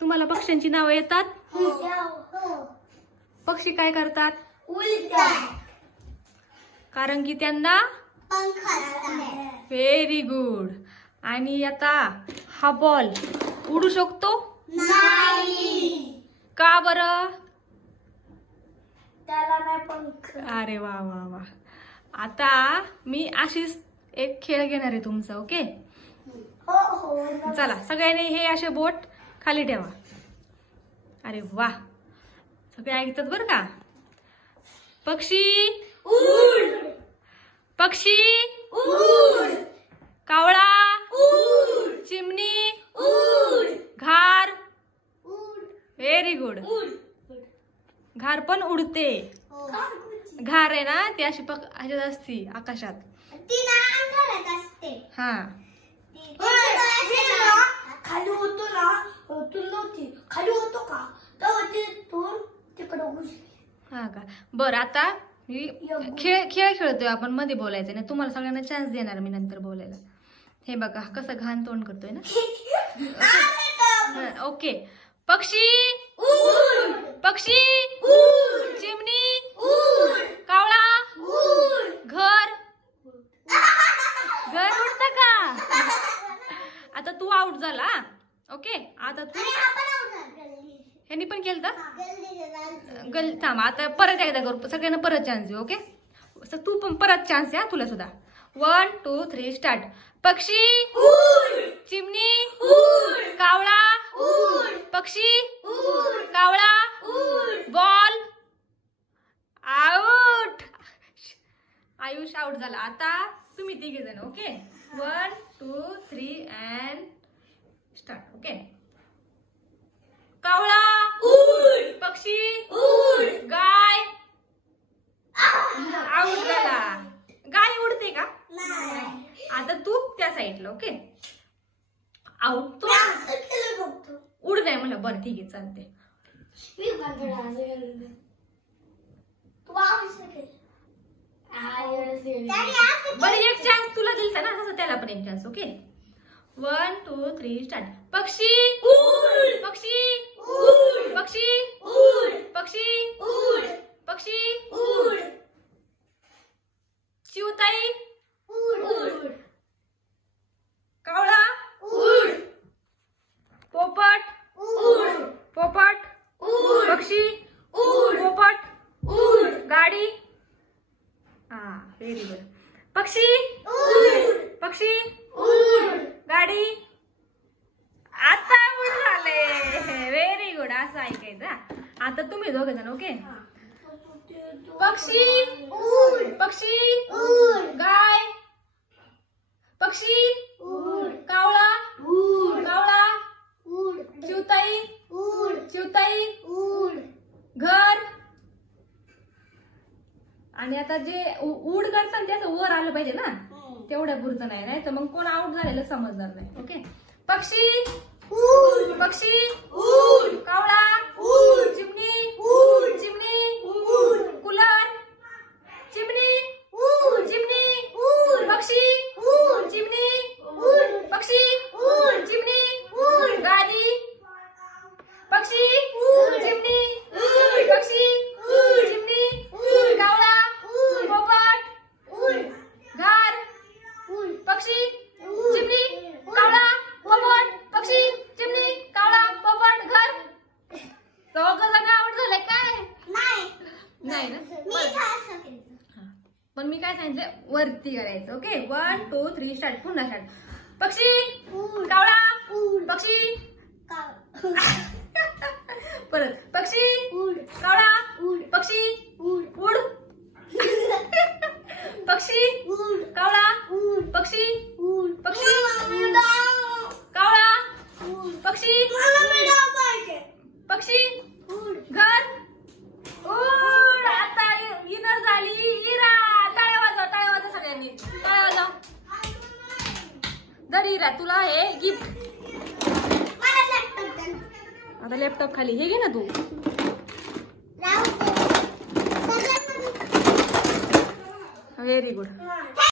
तुम्हाला पक्ष्यांची नावं येतात? पक्षी काय करतात? उडतात. कारण की त्यांना पंख असतात. Very good. आणि आता हा बॉल उडू शकतो? नाही. का बरं? त्याला नाही पंख. अरे वा वा वा. आता मी अशीच एक खेळ घेणार आहे तुमचा. ओके, हो हो. चला सगळ्यांनी हे असे बोट खाली ठेवा. अरे वा, सगळे ऐकतात बरं का. पक्षी उड. पक्षी उड. कावळा उड. चिमणी उड. घार. उड. Very good. उड. घार पण उडते. हो. घार आहे ना ती अशी ह्याच्यात असती आकाशात. ती ना अंधारात असते. हा खाली होतो ना, तू नव्हती खाली होतो का तेव्हा तिथून तिकडं घुसली. हा का. बरं, आता मी खेळ खेळतोय आपण, मध्ये बोलायचं नाही. तुम्हाला सगळ्यांना चान्स देणार मी नंतर बोलायला. हे बघा कसं घाण तोंड करतोय ना. ओके. पक्षी उड. पक्षी उड. चिमणी उड. कावळा उड. घर. घर उडत का? आता तू आउट झाला. ओके, आता तू ह्यांनी पण केलं तर थांब. आता परत एकदा करू, सगळ्यांना परत चान्स देऊ. ओके, तू पण परत चान्स द्या तुला सुद्धा. 1 2 3 स्टार्ट. पक्षी उड. चिमणी उड. कावळा उड. पक्षी उड. कावळा उड. Ball out. आयुष आउट झाला. आता तुम्ही तिघे जण. Okay, 1 2 3 and start. ओके. कावळा उड. पक्षी उड. गाय आउट झाला. गाय उडते का? नाही. आता तू त्या साईडला. Okay, out. तू केलं बघतो. उड नाही म्हणलं. बरं ठीक आहे, चालते. मी तू आवश्यक बरं, एक चान्स तुला दिलता ना, तसं त्याला पण एक चान्स. Okay, 1 2 3 start. पक्षी उड. पक्षी उड. पक्षी उड. पक्षी उड. पक्षी उड. चिवताई उड. कावळा उड. पोपट उड. पोपट उड. पक्षी उड. पोपट उड. गाडी. हा, व्हेरी गुड. पक्षी उड. पक्षी उड. गाडी. आता उड झाले. Very good. असं ऐकायचं. आता तुम्ही दोघे जण. ओके. पक्षी उड. पक्षी उड. गाय पक्षी उड. कावळा उड. कावळा उड. चिवताई उड. चिवताई उड. घर. आणि आता जे उड करतात त्याचं वर आलं पाहिजे ना, तेवढ्या पुरतं नाही. नाही तर मग कोण आउट झालेलं समजणार नाही. ओके. पक्षी उड. पक्षी उड. कावळा उड. चिमणी उड. चिमणी उड. कूलर चिमणी उड. चिमणी उड. पक्षी उड. चिमणी उड. पक्षी उड. चिमणी उड. गाडी पक्षी उड. चिमणी उड. पक्षी उड. चिमणी उड. कावळा उड. पोपट उड. घार उड. पक्षी उड. चिमणी कावळा पोपट पक्षी चिमणी कावळा पोपट घर. दोघं जण आउट झाले काय? नाही. नाही ना. मी असं केलं. हा. पण मी काय सांगितलं, वरती करायचं. Okay, 1 2 3 start. पुन्हा स्टार्ट. पक्षी उड. कावळा उड. पक्षी परत पक्षी उड. कावळा उड. पक्षी उड. उड पक्षी उड. कावळा उड. पक्षी उड. पक्षी मला कावळा उड. पक्षी मिळालं पाहिजे. पक्षी उड. घर उड. आता विनर झाली इरा. टाळ्या वाजवा सगळ्यांनी. टाळ्या वाजवा. दर इरा, तुला हे गिफ्ट. मला लॅपटॉप दे. आता लॅपटॉप खाली. हे घे ना तू. राहू दे. Very good.